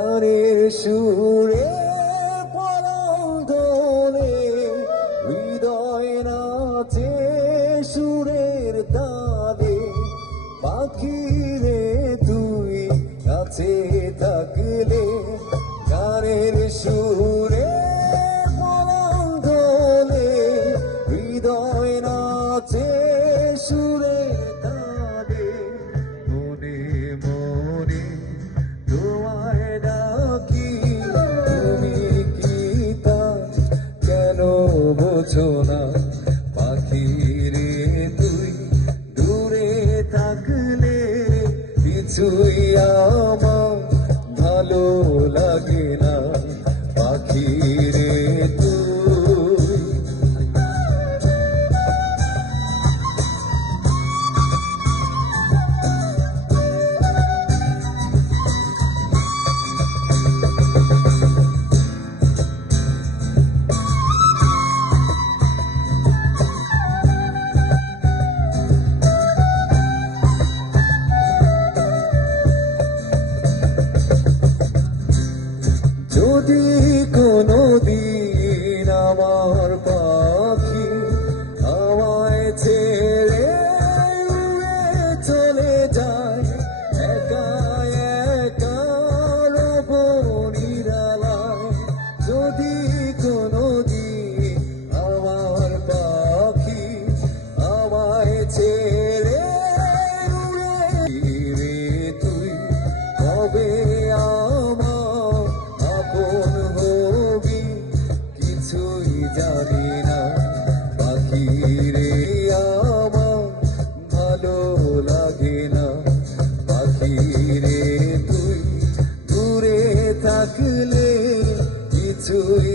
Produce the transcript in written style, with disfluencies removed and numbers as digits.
গানের সুরে পরাঙ্গনে হৃদয় নাচে সুরের তালে পাখি রে তুই কাছে থাকলে গানের সুরে পরাঙ্গনে হৃদয় নাচে সুরের তালে মনে মনে তোমায় ডাকি তুমি কি তা কেন বোঝো না পাখি রে তুই দূরে থাকলে কিছুই আমার ভালো লাগে না পাখি রে তুই। যদি কোনো দিন আমার পাখি আমায় ছেড়ে উড়ে চলে যায় একা একা রব নিরালায় যদি কোনো দিন আমার পাখি আমায় ছেড়ে উড়ে রে তুই কবে কিছুই জানি না পাখি রে আমার ভালো লাগে না পাখি রে তুই দূরে থাকলে কিছুই